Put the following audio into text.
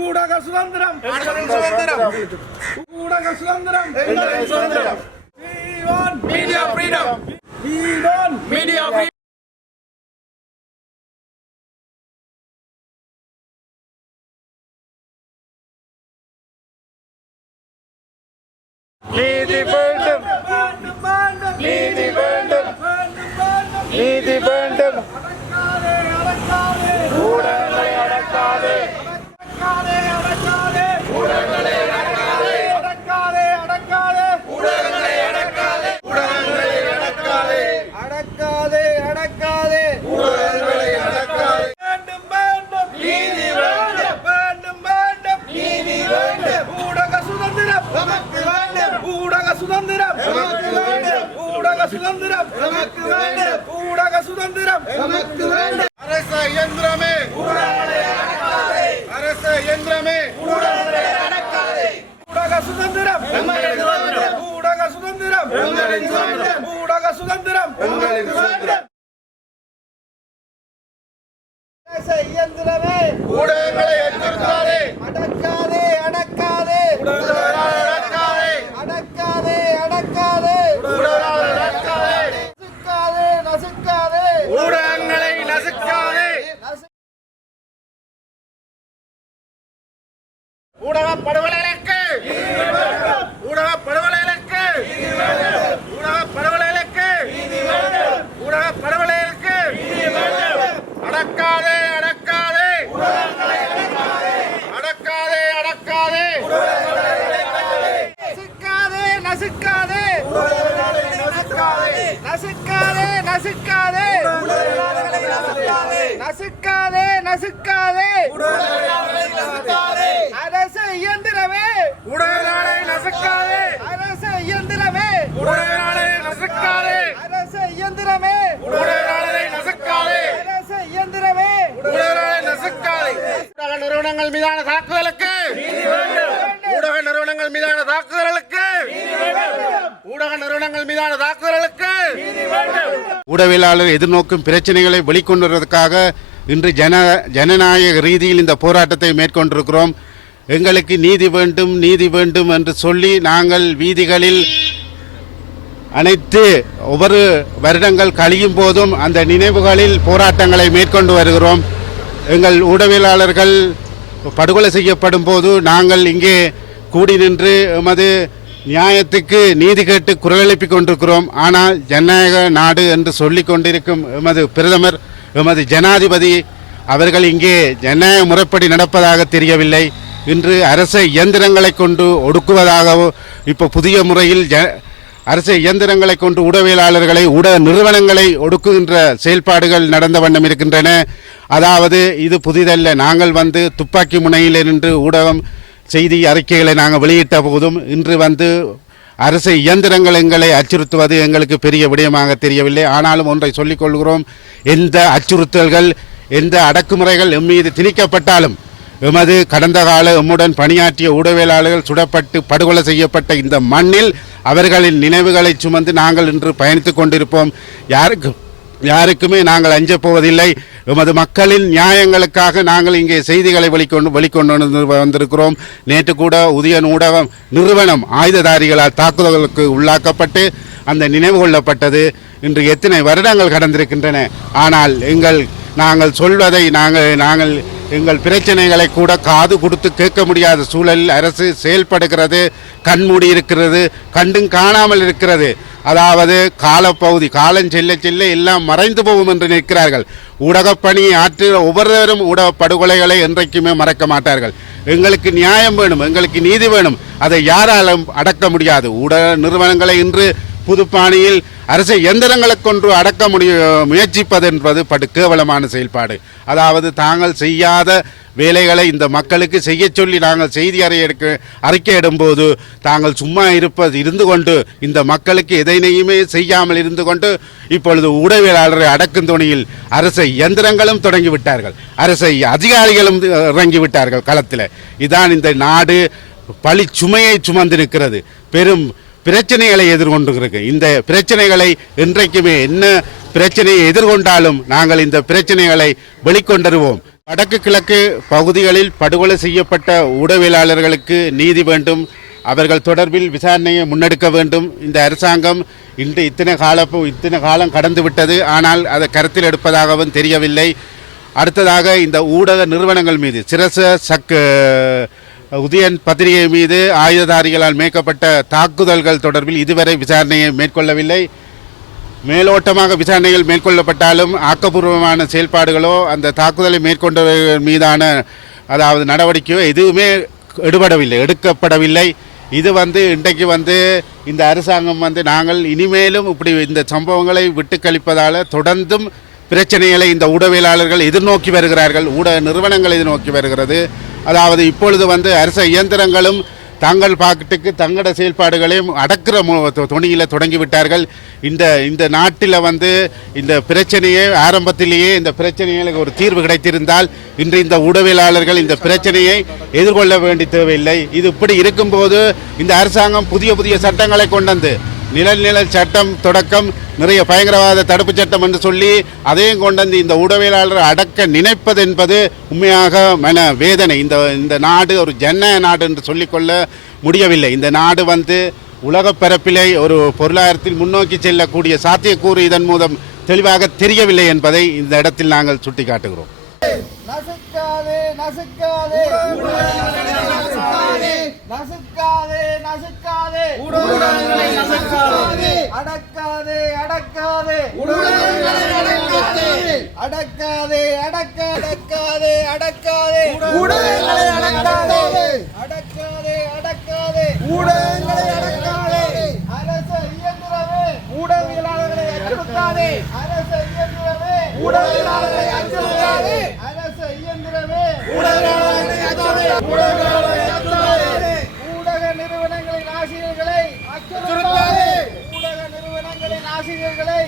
ஊடக சுதந்திரம். சுதந்திரம் ஊடக சுதந்திரம் சுதந்திரம் மீடியா ஃப்ரீடம் மீடியா ஃப்ரீடம் நீதி வேண்டும். நீதி வேண்டும். நீதி வேண்டும். ஊடகங்களை அடக்காதே. ஊடகங்களை அடக்காதே. அடக்காதே அடக்காதே ஊடகங்களை அடக்காதே. ஊடகங்களை அடக்காதே. அடக்காதே அடக்காதே. ஊடகங்களை அடக்காதே. வேண்டும் வேண்டும். நீதி வேண்டும். வேண்டும் வேண்டும். நீதி வேண்டும். ஊடக சுதந்திரம். நமக்கு வேண்டும். ஊடக சுதந்திரம். ஊடக சுதந்திரம். நமக்கு வேண்டும். ஊடக சுதந்திரம். நமக்கு வேண்டும். அரச இயந்திரமே. அரச இயந்திரமே. ஊடக சுதந்திரம். ஊடக சுதந்திரம். ஊடக சுதந்திரம். இயந்திரமே. ஊடகங்களை அச்சுறுத்தாதே அடக்காதே அடக்காதே ஊடகங்களை அடக்காதே அடக்காதே அடக்காதே ஊடகங்களை அடக்காதே நசுக்காதே நசுக்காதே ஊடகங்களை நசுக்காதே நசு- ஊடக படுகொலைகளுக்கு ஊடக படுகொலைகளுக்கு ஊடக படுகொலைகளுக்கு ஊடக படுகொலைகளுக்கு அடக்காதே அடக்காதே அடக்காதே அடக்காதே நசுக்காதே நசுக்காதே நசுக்காதே நசுக்காதே நசுக்காதே நசுக்காதே அரச இயந்திரமே ஊடகங்களை நசுக்காதே அரச இயந்திரமே ஊடகங்களை நசுக்காதே அரச இயந்திரமே ஊடகங்களை நசுக்காதே அரச இயந்திரமே ஊடகங்களை நசுக்காதே ஊடக நிறுவனங்கள் மீதான தாக்குதலுக்கு ஊடக நிறுவனங்கள் மீதான தாக்குதலுக்கு ஊடக நிறுவனங்கள் மீதான தாக்குதலுக்கு ஊடகவியலாளர் எதிர்நோக்கும் பிரச்சனைகளை வெளிக்கொண்டு வருவதற்காக இன்று ஜன ஜனநாயக ரீதியில் இந்த போராட்டத்தை மேற்கொண்டிருக்கிறோம். எங்களுக்கு நீதி வேண்டும் நீதி வேண்டும் என்று சொல்லி நாங்கள் வீதிகளில் அனைத்து ஒவ்வொரு வருடங்கள் கழியும் போதும் அந்த நினைவுகளில் போராட்டங்களை மேற்கொண்டு வருகிறோம். எங்கள் ஊடகவியலாளர்கள் படுகொலை செய்யப்படும் போது நாங்கள் இங்கே கூடி நின்று எமது நியாயத்துக்கு நீதி கேட்டு குரல் எழுப்பி கொண்டிருக்கிறோம். ஆனால் ஜனநாயக நாடு என்று சொல்லிக் கொண்டிருக்கும் எமது பிரதமர் எமது ஜனாதிபதி அவர்கள் இங்கே ஜனநாயக முறைப்படி நடப்பதாக தெரியவில்லை. இன்று அரச இயந்திரங்களை கொண்டு ஒடுக்குவதாகவோ இப்போ புதிய முறையில் ஜ அரசு இயந்திரங்களை கொண்டு உடவியலாளர்களை ஊடக நிறுவனங்களை ஒடுக்குகின்ற செயல்பாடுகள் நடந்த வண்ணம் இருக்கின்றன. அதாவது இது புதிதல்ல. நாங்கள் வந்து துப்பாக்கி முனையில் நின்று ஊடகம் செய்தி அறிக்கைகளை நாங்கள் வெளியிட்ட போதும் இன்று வந்து அரசு இயந்திரங்கள் எங்களை அச்சுறுத்துவது எங்களுக்கு பெரிய விடயமாக தெரியவில்லை. ஆனாலும் ஒன்றை சொல்லிக் கொள்கிறோம். எந்த அச்சுறுத்தல்கள் எந்த அடக்குமுறைகள் எம்மீது திணிக்கப்பட்டாலும் எமது கடந்த கால எம்முடன் பணியாற்றிய ஊடகவியலாளர்கள் சுடப்பட்டு படுகொலை செய்யப்பட்ட இந்த மண்ணில் அவர்களின் நினைவுகளை சுமந்து நாங்கள் இன்று பயணித்துக் கொண்டிருப்போம். யாருக்கு யாருக்குமே நாங்கள் அஞ்சப் போவதில்லை. எமது மக்களின் நியாயங்களுக்காக நாங்கள் இங்கே செய்திகளை வெளிக்கொண்டு வெளிக்கொண்டு வந்திருக்கிறோம். நேற்று கூட உதயன் ஊடகம் நிறுவனம் ஆயுததாரிகளால் தாக்குதலுக்கு உள்ளாக்கப்பட்டு அந்த நினைவு கொள்ளப்பட்டது. இன்று எத்தனை வருடங்கள் கடந்திருக்கின்றன. ஆனால் எங்கள் நாங்கள் சொல்வதை நாங்கள் நாங்கள் எங்கள் பிரச்சனைகளை கூட காது கொடுத்து கேட்க முடியாத சூழலில் அரசு செயல்படுகிறது கண்மூடி இருக்கிறது கண்டும் காணாமல் இருக்கிறது. அதாவது காலப்பகுதி காலம் செல்ல செல்ல எல்லாம் மறைந்து போகும் என்று நிற்கிறார்கள் ஊடகப்பணி ஆற்றுகிற ஒவ்வொருவரும் ஊடக படுகொலைகளை என்றைக்குமே மறக்க மாட்டார்கள். எங்களுக்கு நியாயம் வேணும் எங்களுக்கு நீதி வேணும். அதை யாராலும் அடக்க முடியாது. ஊடக நிறுவனங்களை இன்று புதுப்பாணியில் அரசை எந்திரங்களை கொன்று அடக்க முடிய முயற்சிப்பது என்பது படு கேவலமான செயல்பாடு. அதாவது தாங்கள் செய்யாத வேலைகளை இந்த மக்களுக்கு செய்ய சொல்லி நாங்கள் செய்தி அறிக்கை அறிக்கையிடும்போது தாங்கள் சும்மா இருப்பது இருந்து கொண்டு இந்த மக்களுக்கு எதனையுமே செய்யாமல் இருந்து கொண்டு இப்பொழுது உடவியலாளரை அடக்கும் துணியில் அரசை இயந்திரங்களும் தொடங்கிவிட்டார்கள் அரசை அதிகாரிகளும் இறங்கிவிட்டார்கள் களத்தில். இதான் இந்த நாடு பழி சுமையை சுமந்திருக்கிறது. பெரும் பிரச்சனைகளை எதிர்கொண்டிருக்கு. இந்த பிரச்சனைகளை இன்றைக்குமே என்ன பிரச்சனையை எதிர்கொண்டாலும் நாங்கள் இந்த பிரச்சனைகளை வெளிக்கொண்டருவோம். வடக்கு கிழக்கு பகுதிகளில் படுகொலை செய்யப்பட்ட உடவியலாளர்களுக்கு நீதி வேண்டும். அவர்கள் தொடர்பில் விசாரணையை முன்னெடுக்க வேண்டும். இந்த அரசாங்கம் இன்று இத்தனை கால இத்தனை காலம் கடந்து விட்டது. ஆனால் அதை கருத்தில் எடுப்பதாகவும் தெரியவில்லை. அடுத்ததாக இந்த ஊடக நிறுவனங்கள் மீது சிரச சக்கு உதயன் பத்திரிகை மீது ஆயுததாரிகளால் மேற்கப்பட்ட தாக்குதல்கள் தொடர்பில் இதுவரை விசாரணையை மேற்கொள்ளவில்லை. மேலோட்டமாக விசாரணைகள் மேற்கொள்ளப்பட்டாலும் ஆக்கப்பூர்வமான செயல்பாடுகளோ அந்த தாக்குதலை மேற்கொண்டவர்கள் மீதான அதாவது நடவடிக்கையோ எதுவுமே எடுபடவில்லை எடுக்கப்படவில்லை. இது வந்து இன்றைக்கு வந்து இந்த அரசாங்கம் வந்து நாங்கள் இனிமேலும் இப்படி இந்த சம்பவங்களை விட்டு கழிப்பதால் தொடர்ந்தும் பிரச்சனைகளை இந்த ஊடகவியலாளர்கள் எதிர்நோக்கி வருகிறார்கள். ஊடக நிறுவனங்கள் எதிர்நோக்கி வருகிறது. அதாவது இப்பொழுது வந்து அரச இயந்திரங்களும் தங்கள் பாக்கெட்டுக்கு தங்களோட செயல்பாடுகளையும் அடக்கிற துணியில் தொடங்கிவிட்டார்கள். இந்த இந்த நாட்டில் வந்து இந்த பிரச்சனையே ஆரம்பத்திலேயே இந்த பிரச்சனைகளுக்கு ஒரு தீர்வு கிடைத்திருந்தால் இன்று இந்த உடவியலாளர்கள் இந்த பிரச்சனையை எதிர்கொள்ள வேண்டிய தேவையில்லை. இது இப்படி இருக்கும்போது இந்த அரசாங்கம் புதிய புதிய சட்டங்களை கொண்டு வந்து நிழல் சட்டம் தொடக்கம் நிறைய பயங்கரவாத தடுப்பு சட்டம் என்று சொல்லி அதையும் கொண்டு வந்து இந்த உடவியலாளர் அடக்க நினைப்பது என்பது உண்மையாக மன வேதனை. இந்த இந்த நாடு ஒரு ஜனநாயக நாடு என்று சொல்லிக்கொள்ள முடியவில்லை. இந்த நாடு வந்து உலக பரப்பிலே ஒரு பொருளாதாரத்தில் முன்னோக்கி செல்லக்கூடிய சாத்தியக்கூறு இதன் மூலம் தெளிவாக தெரியவில்லை என்பதை இந்த இடத்தில் நாங்கள் சுட்டிக்காட்டுகிறோம். நசுக்காதே. நசுக்காதே. நசுக்காதே நசுக்காதே. அடக்காதே அடக்காதே. அடக்காதே அடக்காதே அடக்காதே. ஊடகங்களை அடக்காதே. அடக்காதே அடக்காதே. ஊடகங்களை அடக்காதே. அரச இயந்திரமே. ஊடகவியலாளர்களை அச்சுறுத்தாதே. அரச இயந்திரமே. ஊடகவியலாளர்களை அச்சுறுத்தாதே அரச இயந்திரமே ஊடகவியலாளர்களை அச்சுறுத்தாதே ஊடகவியலாளர்களை அச்சுறுத்தாதே ஊடக நிறுவனங்களின் ஆசிரியர்களை ஊடக நிறுவனங்களின் ஆசிரியர்களை